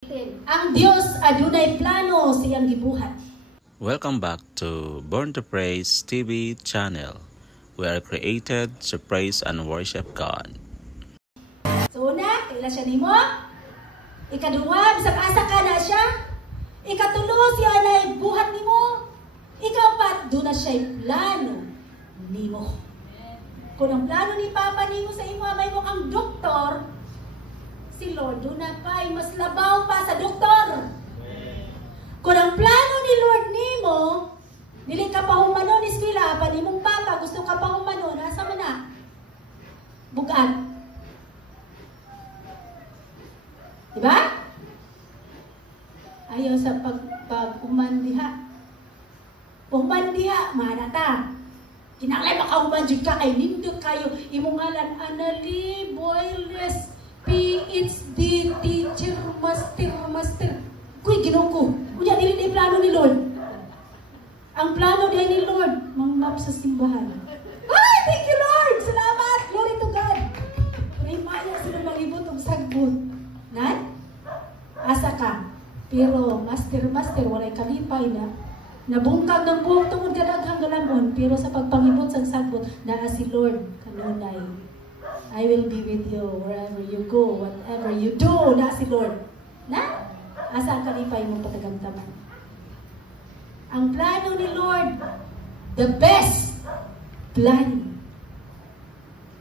Ang Dios adunay plano sa iyang gibuhat. Welcome back to Born to Praise TV channel. We are created to praise and worship God. So una, kaila siya nimo. Ikaduwa, bisag asa ka na siya. Ikatulo, siya na buhat nimo. Ikaapat, doon na siya plano nimo. Kung ang plano ni Papa nimo sa imo, may mo ang doktor, si Lord doon na pa, mas labaw pa sa doktor. Kung ang plano ni Lord nimo, dili ka pa humano ni eskwela, pa ni mong Papa, gusto ka pa humano, nasa man na? Bugat. Diba? Ayaw sa pag-umandiha. Umandiha, manata. Kinaklay makahumandig ka, kay nindot kayo, imungalan, Anali, Boyless, PhD, teacher, master. Kuy, ginuko. Kuya, dili na plano ni Lord. Ang plano din ni Lord, mangmap sa simbahan. Ay, thank you Lord! Salamat! Glory to God! Rimaya sila malibot og sagbot. Nan? Asa ka? Pero master, walay kalipay na. Nabungkag ng buhok tungod kadaghang galamon, pero sa pagpangibot sa sagbot, naa si Lord kanunay. I will be with you wherever you go, whatever you do, naa si Lord. Na? Asa ang kalipay mong patagamtaman? Ang plano ni Lord, the best plan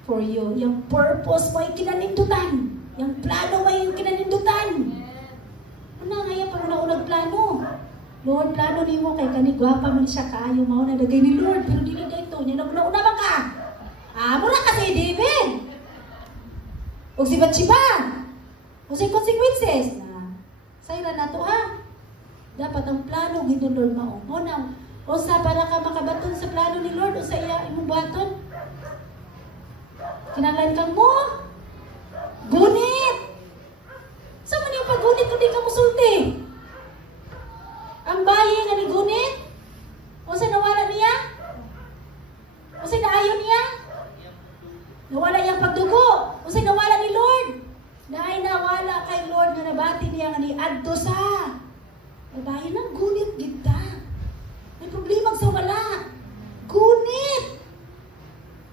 for you. Yung purpose mo ay kinanindutan. Yung plano mo ay kinanindutan. Ano ngayon para naunag plano? Lord, plano ni mo kay kani gwapa man siya kaayo mao na dagay ni Lord, pero dili dayto nya nauna ba ka? Mura ka si David. Og si Bathsheba. O si consequences. Sayra na to ha. Dapat ang plano gid ni Lord mao. Mo na usa para ka makabaton sa plano ni Lord o sa iya imong buhaton. Kinahanglan kang mo. Gunit. Sa man yung paggunit kung di ka musulti? Ang bayi nga ni gunit? O sa nawala niya? O sa naayon niya? Nawala niyang pagdugo? O sa nawala ni Lord? Dahil nawala kay Lord na nabati niya nga ni adto sa babae ng gunit kita. May problema sa wala. Gunit.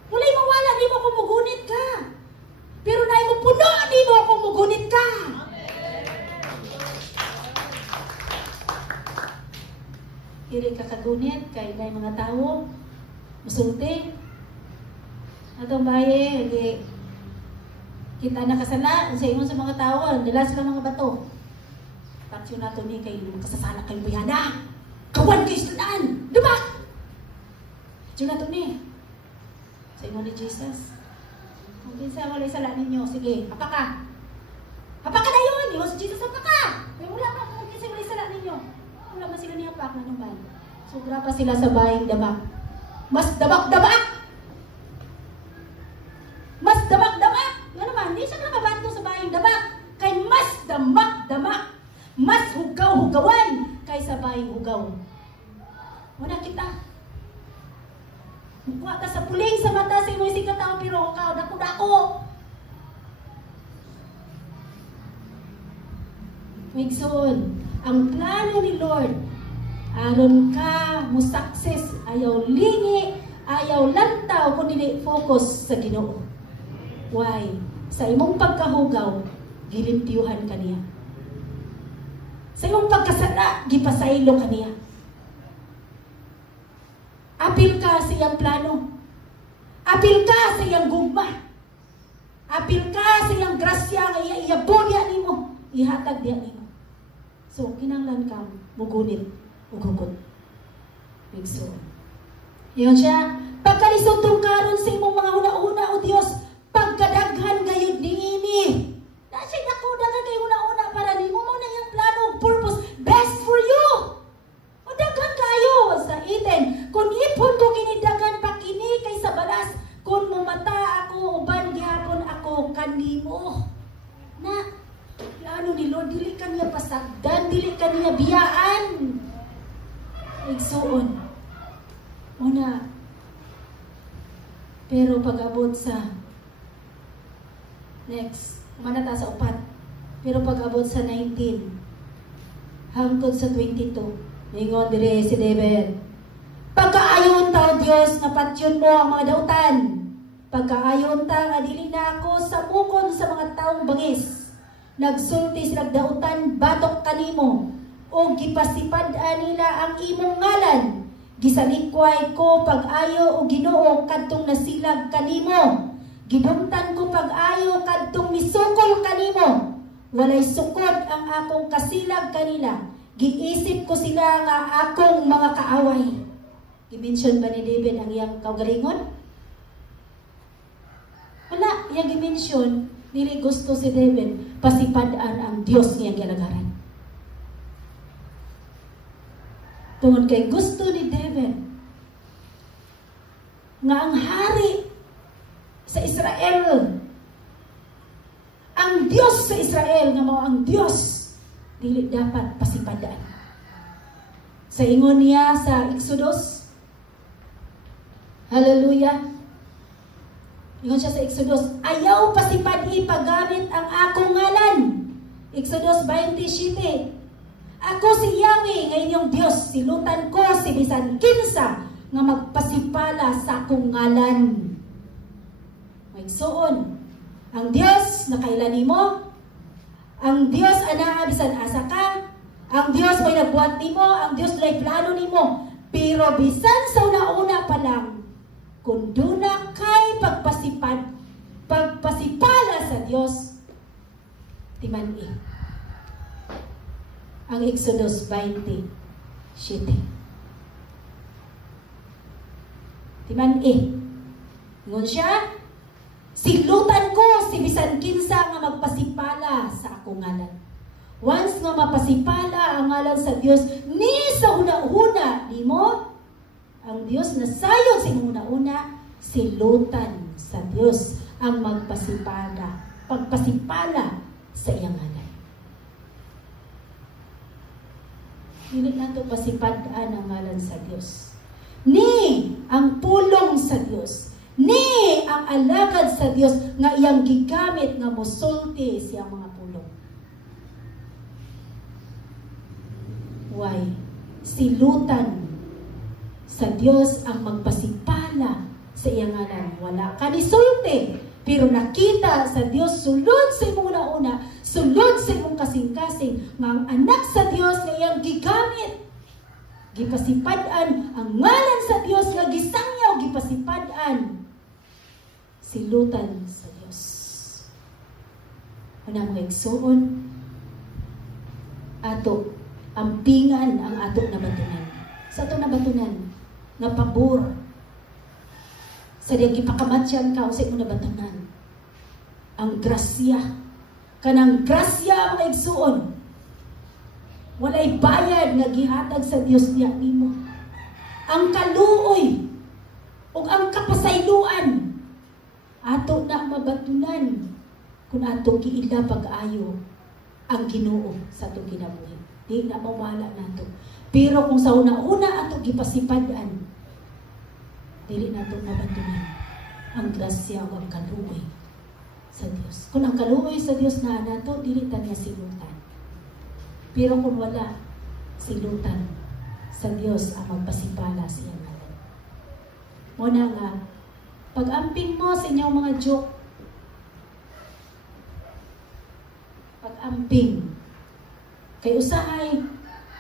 Wala'y mawala, di mo kung mugunit ka. Pero na'y mo puno, di mo kung mugunit ka. Kiri ka kagunit kay na'y mga tao. Musulti. Atong baye, hindi kita nakasala sa ingon sa mga tao, nila sila mga bato. Taksyon nato ni kay kasasala kay bayana. Kawan kay sudan. Diba? Taksyon nato ni. Sa ingon ni Jesus. Kung kinsa wala sala ninyo, sige, apaka. Apaka na yun. Yung si Jesus apaka. May wala ka kung kinsa wala sala ninyo. Wala man sila ni apak na naman. Sobra pa sila sa baying dabak. Mas dabak-dabak. Mas dabak-dabak. Nga naman, hindi siya nakabanto sa baying dabak. Kay mas damak-damak. Mas hugaw-hugawan kaysa baying hugaw. Wala kita. Mukha ka sa puling sa mata sa imo'y sikataw, pero ikaw, dako-dako. Migsoon, ang plano ni Lord, aron ka mo success, ayaw lingi, ayaw lantaw, kundi focus sa Ginoo. Why? Sa imong pagkahugaw, gilimpyuhan ka niya. Sa imong pagkasala, gipasaylo ka niya. Apil ka sa iyang plano. Apil ka sa iyang gugma. Apil ka sa iyang grasya nga iyabon niya nimo. Ihatag niya nimo. So, kinanglan ka, mugunit, ugugot. Migso. Yun siya. Pagkalisod karon sa imong mga una-una, o Diyos, pagkadaghan gayud niini. Nasa nako daghan kay una-una para nimo mo na iyang plano ug purpose best for you. O daghan kayo sa iten. Kung ipon ko kini daghan pa kini kay sa balas, kung mumata ako uban gihapon ako kanimo. Na plano ni Lord dili kaniya pasagdan, dili kaniya biyaan. Igsuon. Una. Pero pag-abot sa next, manata sa upat. Pero pag-abot sa 19, hangtod sa 22. Mingon dire si David. Pagkaayon ta Dios nga patyon mo ang mga dautan. Pagkaayon ta nga dili na ako sa bukod sa mga taong bangis. Nagsulti silang dautan batok kanimo o gipasipad-an nila ang imong ngalan. Gisalikway ko pag-ayo o Ginoo kadtong nasilag kanimo. Gidumtan ko pag-ayo kadtong misukol kanimo. Walay sukod ang akong kasilag kanila. Giisip ko sila nga akong mga kaaway. Gimension ba ni David ang iyang kaugalingon? Wala, iyang gimension. Dili gusto si David pasipad-an ang Dios niyang galagaran. Tungod kay gusto ni David nga ang hari sa Israel, ang Dios sa Israel nga mao ang Dios, dili dapat pasipadaan. Sa ingon niya sa Exodus, hallelujah, ingon siya sa Exodus, ayaw pasipad-i paggamit ang akong ngalan. Exodus 27. Ako si Yahweh, nga inyong Dios, silutan ko si bisan kinsa nga magpasipala sa akong ngalan. Magsuon, ang Dios nakailan nimo, ang Dios anaa bisan asa ka, ang Dios may nagbuhat nimo, ang Dios may plano nimo. Pero bisan sa una-una pa lang, kung duna kay pagpasipala sa Dios, timan-i. Ang Exodus 27. Timan-i. Ngun siya, silutan ko si bisan kinsa nga magpasipala sa akong ngalan. Once nga mapasipala ang ngalan sa Dios, ni sa una-una nimo, ang Dios na sayod sa una-una, silutan sa Dios ang pagpasipala sa iyang ngalan. Dili nato pasipad-an ang ngalan sa Dios. Ni ang pulong sa Dios. Ni ang alagad sa Dios nga iyang gigamit nga mosulti siyang mga pulong. Why? Silutan sa Dios ang magpasipala sa iyang ngalan. Wala ka ni sulti, pero nakita sa Dios sulod sa imong una-una, sulod sa imong kasing-kasing, nga ang anak sa Dios nga iyang gigamit. Gipasipad-an ang ngalan sa Dios nga gisangyaw, gipasipad-an. Silutan sa Dios. Una mga igsuon, ato, ampingan ang ato na batunan. Sa ato na batunan, nga pabor. Sa diyang gipakamatyan ka, sa imo na batunan. Ang grasya. Kanang grasya mga igsuon. Walay bayad nga gihatag sa Dios niya nimo. Ang kaluoy ug ang kapasayloan ato na mabatunan kung ato giila pag-ayo ang Ginoo sa atong kinabuhi. Di na mawala nato. Pero kung sa una-una ato gipasipad-an, dili nato mabatunan ang grasya ug ang kaluoy sa Dios. Kung ang kaluoy sa Dios na nato, dili ta niya silutan. Pero kung wala, silutan sa Dios ang magpasipala sa iyang ngalan. Muna nga, pag-amping mo sa inyong mga joke, pag-amping, kay usahay,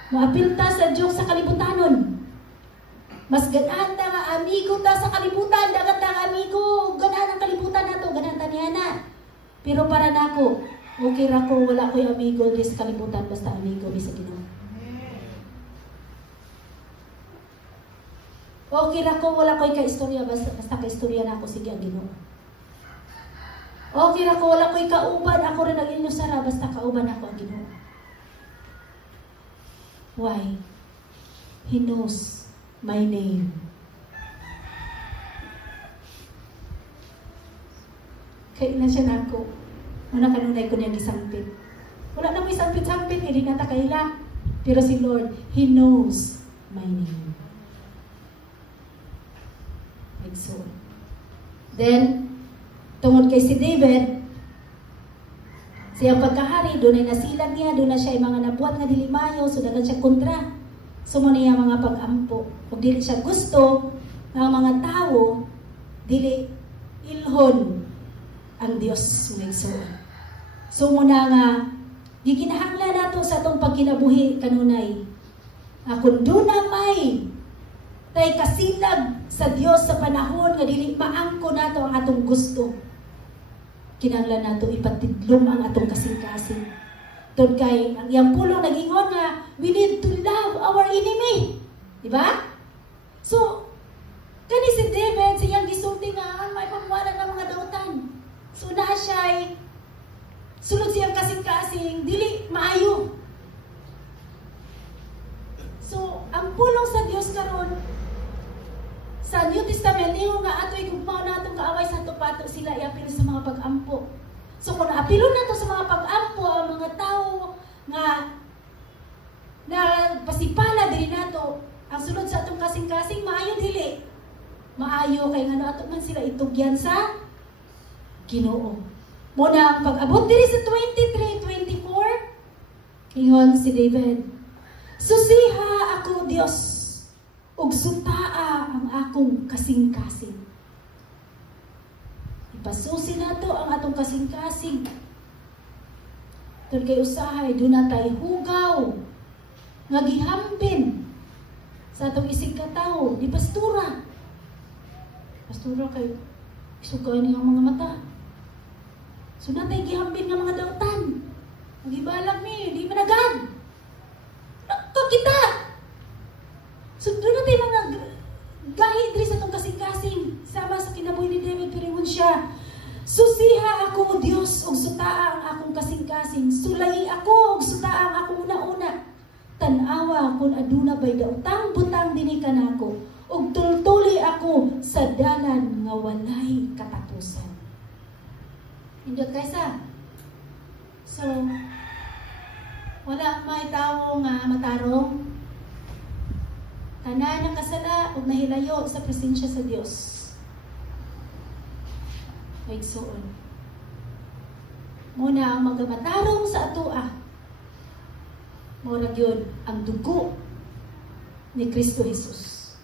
maapil ta sa joke sa kalibutanon. Mas ganaan ta nga amigo ta sa kalibutan, dagat ta amigo, ganaan ang kalibutan nato, ganaan ta niya na. Pero para nako, okay ra ko, wala ko'y amigo di sa kalibutan, basta amigo di sa Ginoo. Okay ra ko, wala ko'y kaistorya, basta kaistorya na ako, sige ang Ginoo. Okay ra ko, wala ko'y kauban, ako rin nag-inyo sara, basta kauban ako ang Ginoo. Why? He knows my name. Kaya na siya na ako. Una kanunay ko niya gisampit. Wala na mo isampit-sampit, hindi na takaila. Pero si Lord, He knows my name. Like so. Then, tungod kay si David, Siya pagkahari, doon ay nasilag niya, doon na siya ay mga nabuhat nga dili mayo, so dagan siya kontra. So mo niya mga pag-ampo. Kung dili siya gusto ng mga tao, dili ilhon ang Dios mo igsoon. So muna nga, gikinahanglan nato sa atong pagkinabuhi kanunay. Kung doon na may tay kasilag sa Dios sa panahon nga dili maangko nato ang atong gusto, kinahanglan nato ipatidlom ang atong kasing-kasing. Tod kay ang iyang pulong nag-ingon nga we need to love our enemy. Di ba? So, kani si David, siyang gisulti nga may pagwala ng mga dautan. So, na siya sulod siyang kasing-kasing, dili maayo. So, ang pulong sa Dios karon sa New Testament, niyo nga ato'y gugmaw na itong kaaway sa tupato sila iapil sa mga pag-ampo. So kung naapilon na ito sa mga pag-ampo, ang mga tao nga na pasipala dili nato, ang sulod sa atong kasing-kasing, maayo dili. Maayo kay nga ato man sila itugyan sa Ginoo. Muna ang pag-abot diri sa 23:24, ingon si David, susiha ako Dios, ug sutaa ang akong kasing-kasing. Ipasusi nato ang atong kasing-kasing. Tod kay usahay do na tay hugaw nga gihambin sa atong isig ka tawo, di pastura. Pastura kay isugaw niyang mga mata. So natay gihambin nga mga dautan. Magibalag mi, di managad. Kita. So doon natin mga gahi diri sa itong kasing-kasing sama sa kinabuhi ni David, piringon siya, susiha ako Dios og sutaa ang akong kasing-kasing, sulay ako og sutaa ang akong una-una, tanawa kung aduna bay daotang butang dinhi kanako og tultuli ako sa dalan nga walay katapusan. Indot kaysa. So wala may tawo nga matarong. Tanan ang kasala ug nahilayo sa presensya sa Dios. Maigsoon. Muna ang magamatarong sa atoa. Mura gyud ang dugo ni Kristo Jesus.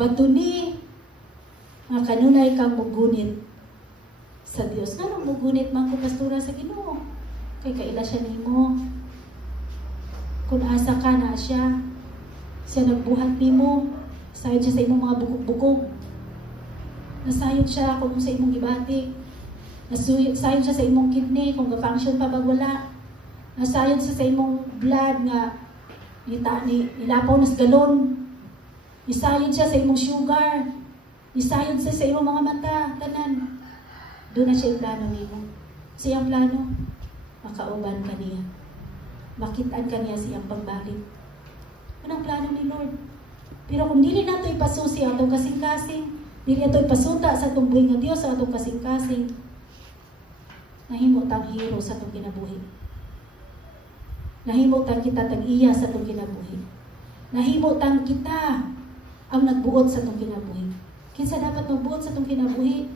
Batuni nga kanunay kang mugunit sa Dios. Nga mugunit man ko pastura sa Ginoo. Kay kaila siya nimo. Kung asa ka na siya nagbuhat nimo, sayod siya sa imong mga bukog-bukog. Nasayod siya kung sa imong gibati. Nasayod siya sa imong kidney kung ga-function pa bag wala. Nasayod siya sa imong blood nga ilapaw nas galon. Nisayod siya sa imong sugar. Nisayod siya sa imong mga mata, tanan. Doon na siya yung plano nimo. Siyang plano, makauban ka niya. Makitaan ka niya siyang pagbalik. Anong plano ni Lord? Pero kung dili nato ipasusi ang atong kasing-kasing, dili nato ipasuta sa atong buhi nga Dios sa atong kasing-kasing, nahimo tang hero sa atong kinabuhi. Nahimo tang kita tag-iya sa atong kinabuhi. Nahimo tang kita ang nagbuot sa atong kinabuhi. Kinsa dapat magbuot sa atong kinabuhi?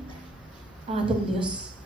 Ang atong Dios.